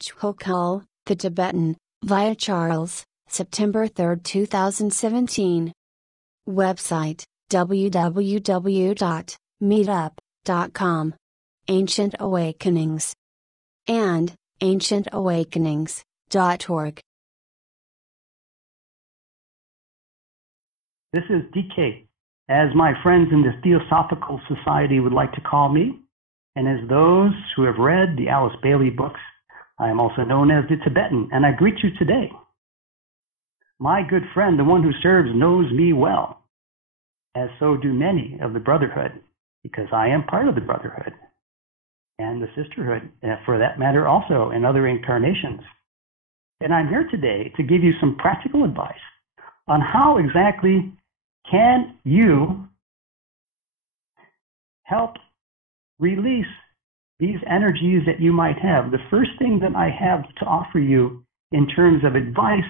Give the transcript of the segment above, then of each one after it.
Khul, the Tibetan, via Charles, September 3, 2017. Website, www.meetup.com. Ancient Awakenings. And, ancientawakenings.org. This is DK, as my friends in the Theosophical Society would like to call me, and as those who have read the Alice Bailey books, I am also known as the Tibetan, and I greet you today. My good friend, the one who serves, knows me well, as so do many of the Brotherhood, because I am part of the Brotherhood, and the Sisterhood, and for that matter also in other incarnations. And I'm here today to give you some practical advice on how exactly can you help release these energies that you might have. The first thing that I have to offer you in terms of advice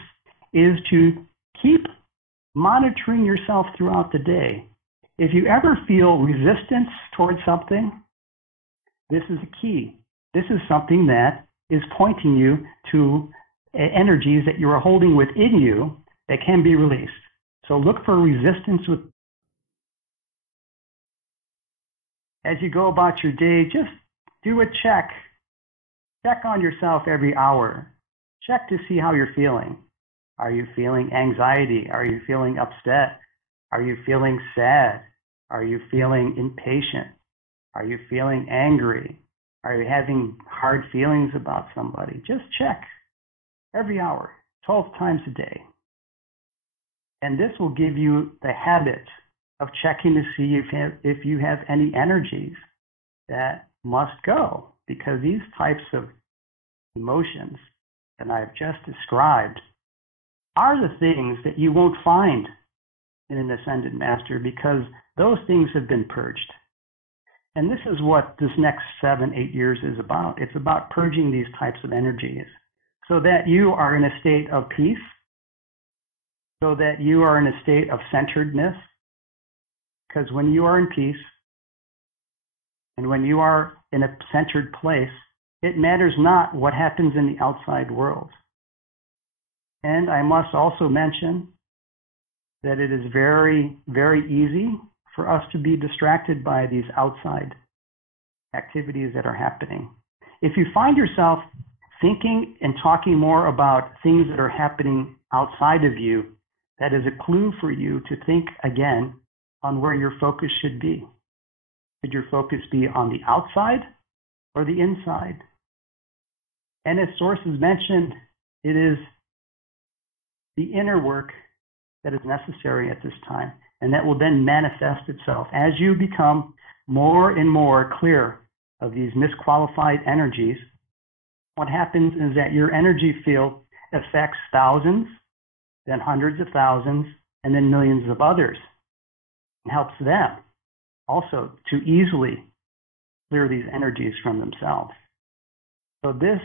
is to keep monitoring yourself throughout the day. If you ever feel resistance towards something, this is a key. This is something that is pointing you to energies that you are holding within you that can be released. So look for resistance with. As you go about your day, just do a check. Check on yourself every hour. Check to see how you're feeling. Are you feeling anxiety? Are you feeling upset? Are you feeling sad? Are you feeling impatient? Are you feeling angry? Are you having hard feelings about somebody? Just check every hour, 12 times a day. And this will give you the habit of checking to see if you have any energies that must go, because these types of emotions that I've just described are the things that you won't find in an ascended master, because those things have been purged. And this is what this next 7-8 years is about. It's about purging these types of energies so that you are in a state of peace, so that you are in a state of centeredness. Because when you are in peace and when you are in a centered place, it matters not what happens in the outside world. And I must also mention that it is very, very easy for us to be distracted by these outside activities that are happening. If you find yourself thinking and talking more about things that are happening outside of you, that is a clue for you to think again on where your focus should be. Should your focus be on the outside or the inside? And as sources mentioned, it is the inner work that is necessary at this time, and that will then manifest itself as you become more and more clear of these misqualified energies. What happens is that your energy field affects thousands, then hundreds of thousands, and then millions of others, and helps them also to easily clear these energies from themselves. So this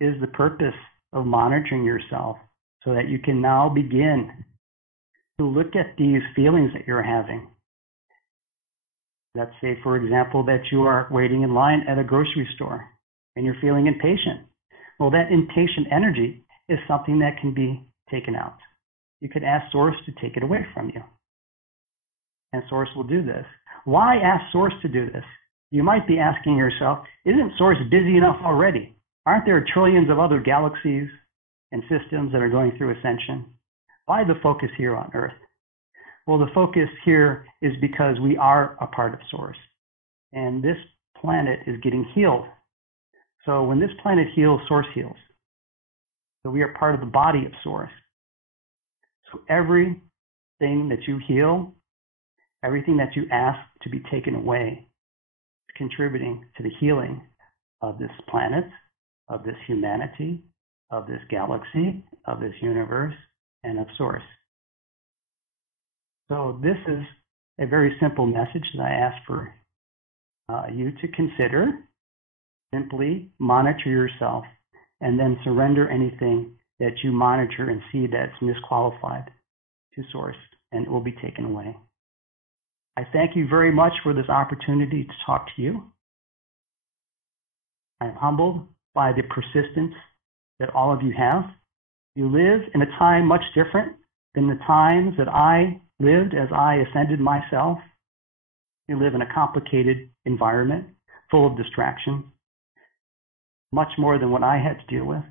is the purpose of monitoring yourself, so that you can now begin to look at these feelings that you're having. Let's say, for example, that you are waiting in line at a grocery store and you're feeling impatient. Well, that impatient energy is something that can be taken out. You could ask Source to take it away from you. And Source will do this. Why ask Source to do this? You might be asking yourself, isn't Source busy enough already? Aren't there trillions of other galaxies and systems that are going through ascension? Why the focus here on Earth? Well, the focus here is because we are a part of Source. And this planet is getting healed. So when this planet heals, Source heals. So we are part of the body of Source. So everything that you heal, everything that you ask to be taken away, is contributing to the healing of this planet, of this humanity, of this galaxy, of this universe, and of Source. So this is a very simple message that I ask for you to consider. Simply monitor yourself and then surrender anything that you monitor and see that's misqualified to Source, and it will be taken away. I thank you very much for this opportunity to talk to you. I am humbled by the persistence that all of you have. You live in a time much different than the times that I lived as I ascended myself. You live in a complicated environment full of distractions, much more than what I had to deal with.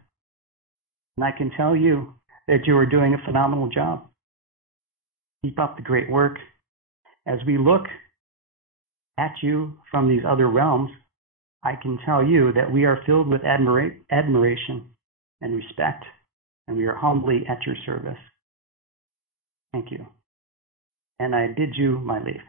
And I can tell you that you are doing a phenomenal job. Keep up the great work. As we look at you from these other realms, I can tell you that we are filled with admiration and respect, and we are humbly at your service. Thank you. And I bid you my leave.